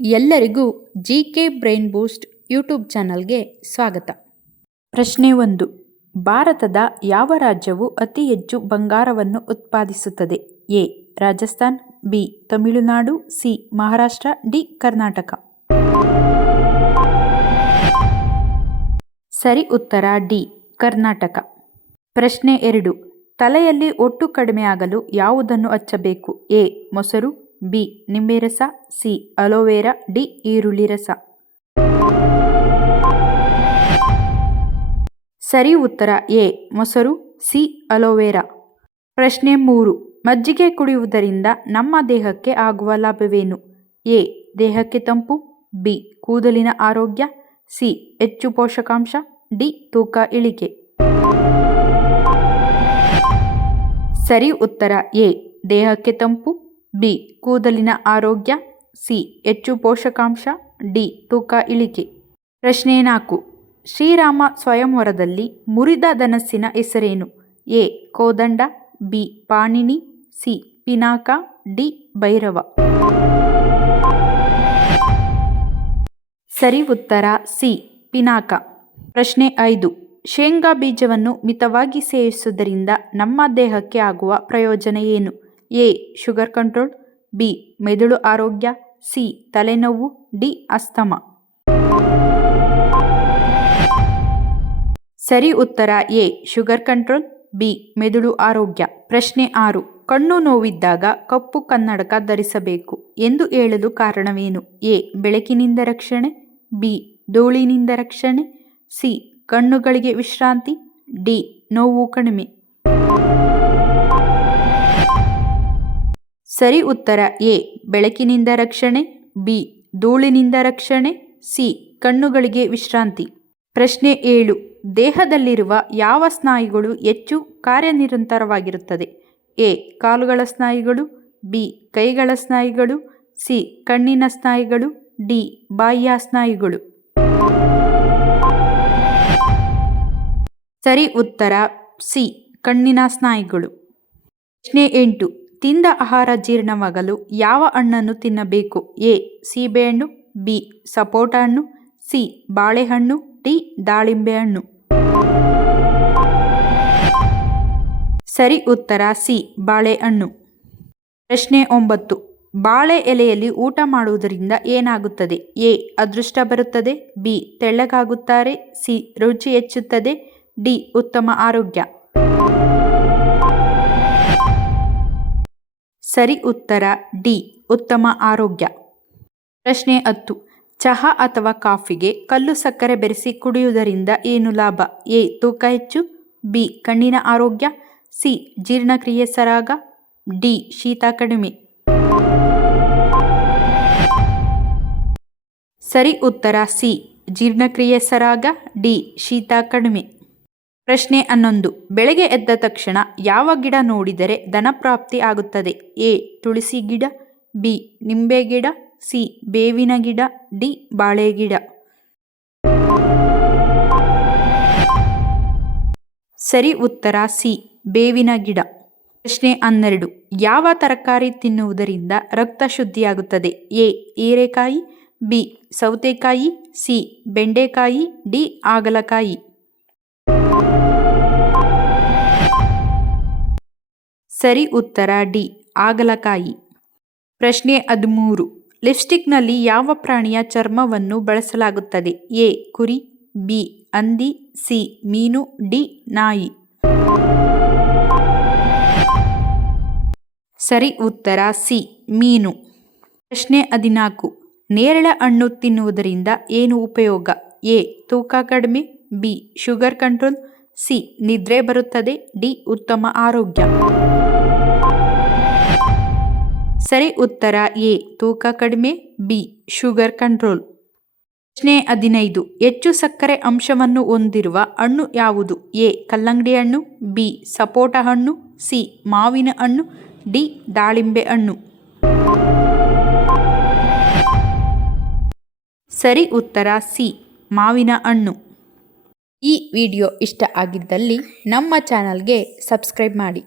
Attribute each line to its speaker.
Speaker 1: ಎಲ್ಲರಿಗೂ G K brain boost YouTube ಚಾನಲ್ಗೆ ಸ್ವಾಗತ. ಪ್ರಶ್ನೆ ಒಂದು. ಭಾರತದ ಯಾವ ರಾಜ್ಯವು ಅತಿ ಹೆಚ್ಚು ಬಂಗಾರವನ್ನು ಉತ್ಪಾದಿಸುತ್ತದೆ? A. Rajasthan, B. Tamil Nadu, C. Maharashtra, D. Karnataka. ಸರಿ ಉತ್ತರ, ಡಿ. ಕರ್ನಾಟಕ. ಪ್ರಶ್ನೆ ಎರಡು. ತಲೆಯಲ್ಲಿ ಒಟ್ಟು ಕಡಿಮೆಯಾಗಲು ಯಾವುದನ್ನು ಹಚ್ಚಬೇಕು ಎ. ಮೊಸರು ಬಿ, ನಿಂಬೆ ರಸ, ಸಿ, ಅಲೋವೆರಾ, ಡಿ, ಈರುಳ್ಳಿ ರಸ. ಸರಿ ಉತ್ತರ, ಎ, ಮೊಸರು, ಸಿ, ಅಲೋವೆರಾ. ಪ್ರಶ್ನೆ ಮೂರು, ಮಜ್ಜಿಗೆ ಕುಡಿಯುವುದರಿಂದ ನಮ್ಮ ದೇಹಕ್ಕೆ ಆಗುವ ಲಾಭವೇನು? ಎ, ದೇಹಕ್ಕೆ ತಂಪು, ಬಿ, ಕೂದಲಿನ ಆರೋಗ್ಯ, ಸಿ, ಹೆಚ್ಚು ಪೋಷಕಾಂಶ, ಡಿ, ತೂಕ, ಇಳಿಕೆ. ಸರಿ ಉತ್ತರ, ಎ, ದೇಹಕ್ಕೆ ತಂಪು ಬಿ. ಕೂದಲಿನ ಆರೋಗ್ಯ. ಸಿ. ಹೆಚ್ಚು ಪೋಷಕಾಂಶ. ಡಿ. ತೂಕ ಇಳಿಕೆ. ಪ್ರಶ್ನೆ ನಾಲ್ಕು. ಶ್ರೀರಾಮ ಸ್ವಯಂವರದಲ್ಲಿ ಮುರಿದ ಧನಸ್ಸಿನ ಹೆಸರೇನು? A. Kodanda. B. Panini. C. Pinaka. D. Bhairava. ಸರಿ ಉತ್ತರ. ಸಿ. ಪಿನಾಕ. ಪ್ರಶ್ನೆ ಐದು. ಶೇಂಗಾ ಬೀಜವನ್ನು ಮಿತವಾಗಿ ಸೇವಿಸುವುದರಿಂದ ನಮ್ಮ ದೇಹಕ್ಕೆ ಆಗುವ ಪ್ರಯೋಜನ ಏನು? ಎ, ಶುಗರ್ ಕಂಟ್ರೋಲ್, ಬಿ, ಮೆದುಳು ಆರೋಗ್ಯ, ಸಿ, ತಲೆನೋವು, ಡಿ, ಅಸ್ತಮ. ಸರಿ ಉತ್ತರ ಎ, ಶುಗರ್ ಕಂಟ್ರೋಲ್, ಬಿ, ಮೆದುಳು ಆರೋಗ್ಯ. ಪ್ರಶ್ನೆ ಆರು, ಕಣ್ಣು ನೋವಿದ್ದಾಗ ಕಪ್ಪು ಕನ್ನಡಕ ಧರಿಸಬೇಕು ಎಂದು ಹೇಳಲು ಕಾರಣವೇನು? ಎ, ಬೆಳಕಿನಿಂದ ರಕ್ಷಣೆ, ಬಿ, ಧೂಳಿನಿಂದ ರಕ್ಷಣೆ, ಸಿ, ಕಣ್ಣುಗಳಿಗೆ ವಿಶ್ರಾಂತಿ, ಡಿ, ನೋವು ಕಡಿಮೆ. ಸರಿ ಉತ್ತರ ಎ. ಬೆಳಕಿನಿಂದ ರಕ್ಷಣೆ, ಬಿ. ಧೂಳಿನಿಂದ ರಕ್ಷಣೆ, ಸಿ. ಕಣ್ಣುಗಳಿಗೆ ವಿಶ್ರಾಂತಿ. ಪ್ರಶ್ನೆ ಏಳು. ದೇಹದಲ್ಲಿರುವ ಯಾವ ಸ್ನಾಯುಗಳು ಹೆಚ್ಚು ಕಾರ್ಯನಿರಂತರವಾಗಿರುತ್ತದೆ ಎ. ಕಾಲುಗಳ ಸ್ನಾಯುಗಳು, ಬಿ. ಕೈಗಳ ಸ್ನಾಯುಗಳು, ಸಿ. ಕಣ್ಣಿನ ಸ್ನಾಯುಗಳು, ಡಿ. ಬಾಯಿಯ ಸ್ನಾಯುಗಳು. ಸರಿ ಉತ್ತರ ಸಿ. ಕಣ್ಣಿನ ಸ್ನಾಯುಗಳು. ಪ್ರಶ್ನೆ ಎಂಟು. ತಿಂದ ಆಹಾರ ಜೀರ್ಣವಾಗಲು ಯಾವ ಹಣ್ಣನ್ನು ತಿನ್ನಬೇಕು? ಎ. ಸೀಬೆಹಣ್ಣು, ಬಿ. ಸಪೋಟ ಹಣ್ಣು ಸಿ. ಬಾಳೆಹಣ್ಣು, ಡಿ. ದಾಳಿಂಬೆ ಹಣ್ಣು ಸರಿ, ಉತ್ತರ ಸಿ. ಬಾಳೆಹಣ್ಣು. ಪ್ರಶ್ನೆ ಒಂಬತ್ತು. ಬಾಳೆ ಎಲೆಯಲ್ಲಿ ಊಟ ಮಾಡುವುದರಿಂದ ಏನಾಗುತ್ತದೆ? ಎ. ಅದೃಷ್ಟ ಬರುತ್ತದೆ. ಬಿ. ತೆಳ್ಳಗಾಗುತ್ತಾರೆ. ಸಿ. ರುಚಿ ಹೆಚ್ಚುತ್ತದೆ. ಡಿ. ಉತ್ತಮ ಆರೋಗ್ಯ. ಸರಿ ಉತ್ತರ ಡಿ, ಉತ್ತಮ ಆರೋಗ್ಯ. ಪ್ರಶ್ನೆ ಹತ್ತು, ಚಹಾ ಅಥವಾ ಕಾಫಿಗೆ ಕಲ್ಲು ಸಕ್ಕರೆ ಬೆರೆಸಿ ಕುಡಿಯುವುದರಿಂದ ಏನು ಲಾಭ? ಎ, ತೂಕ ಹೆಚ್ಚು, ಬಿ, ಕಣ್ಣಿನ ಆರೋಗ್ಯ, ಸಿ, ಜೀರ್ಣಕ್ರಿಯೆ ಸರಾಗ, ಡಿ, ಶೀತ ಕಡಿಮೆ. ಸರಿ ಉತ್ತರ ಸಿ, ಜೀರ್ಣಕ್ರಿಯೆ ಸರಾಗ, ಡಿ, ಶೀತ ಕಡಿಮೆ. ಪ್ರಶ್ನೆ ಹನ್ನೊಂದು. ಬೆಳಗ್ಗೆ ಎದ್ದ ತಕ್ಷಣ ಯಾವ ಗಿಡ ನೋಡಿದರೆ ಧನಪ್ರಾಪ್ತಿ ಆಗುತ್ತದೆ? ಎ. ತುಳಸಿ ಗಿಡ, ಬಿ. ನಿಂಬೆ ಗಿಡ, ಸಿ. ಬೇವಿನ ಗಿಡ, ಡಿ. ಬಾಳೆ ಗಿಡ. ಸರಿ, ಉತ್ತರ ಸಿ. ಬೇವಿನ ಗಿಡ. ಪ್ರಶ್ನೆ ಹನ್ನೆರಡು. ಯಾವ ತರಕಾರಿ ತಿನ್ನುವುದರಿಂದ ರಕ್ತ ಶುದ್ಧಿಯಾಗುತ್ತದೆ? ಎ. ಹೀರೆಕಾಯಿ, ಬಿ. ಸೌತೆಕಾಯಿ, ಸಿ. ಬೆಂಡೆಕಾಯಿ, ಡಿ. ಆಗಲಕಾಯಿ ಸರಿ ಉತ್ತರ ಡಿ. ಆಗಲಕಾಯಿ. ಪ್ರಶ್ನೆ ಹದಿಮೂರು. ಲಿಪ್ಸ್ಟಿಕ್ನಲ್ಲಿ ಯಾವ ಪ್ರಾಣಿಯ ಚರ್ಮವನ್ನು ಬಳಸಲಾಗುತ್ತದೆ? ಎ. ಕುರಿ, ಬಿ. ಹಂದಿ, ಸಿ. ಮೀನು, ಡಿ. ನಾಯಿ. ಸರಿ ಉತ್ತರ ಸಿ. ಮೀನು. ಪ್ರಶ್ನೆ ಹದಿನಾಲ್ಕು. ನೇರಳೆ ಹಣ್ಣು ತಿನ್ನುವುದರಿಂದ ಏನು ಉಪಯೋಗ? ಎ. ತೂಕ ಕಡಿಮೆ, ಬಿ. Sugar control C. ನಿದ್ರೆ ಬರುತ್ತದೆ. ಡಿ. ಉತ್ತಮ ಆರೋಗ್ಯ. ಸರಿ, ಉತ್ತರ ಎ. ತೂಕ ಕಡಿಮೆ. ಬಿ. Sugar control. ಪ್ರಶ್ನೆ ಹದಿನೈದು. ಹೆಚ್ಚು ಸಕ್ಕರೆ ಅಂಶವನ್ನು ಹೊಂದಿರುವ ಹಣ್ಣು ಯಾವುದು? ಎ. ಕಲ್ಲಂಗಡಿ ಹಣ್ಣು. ಬಿ. ಸಪೋಟ ಹಣ್ಣು. ಸಿ. ಮಾವಿನ ಹಣ್ಣು. ಡಿ. ದಾಳಿಂಬೆ ಹಣ್ಣು. ಸರಿ, ಉತ್ತರ ಸಿ. ಮಾವಿನ ಹಣ್ಣು. ಈ ವಿಡಿಯೋ ಇಷ್ಟ ಆಗಿದ್ದಲ್ಲಿ ನಮ್ಮ ಚಾನಲ್ಗೆ ಸಬ್ಸ್ಕ್ರೈಬ್ ಮಾಡಿ.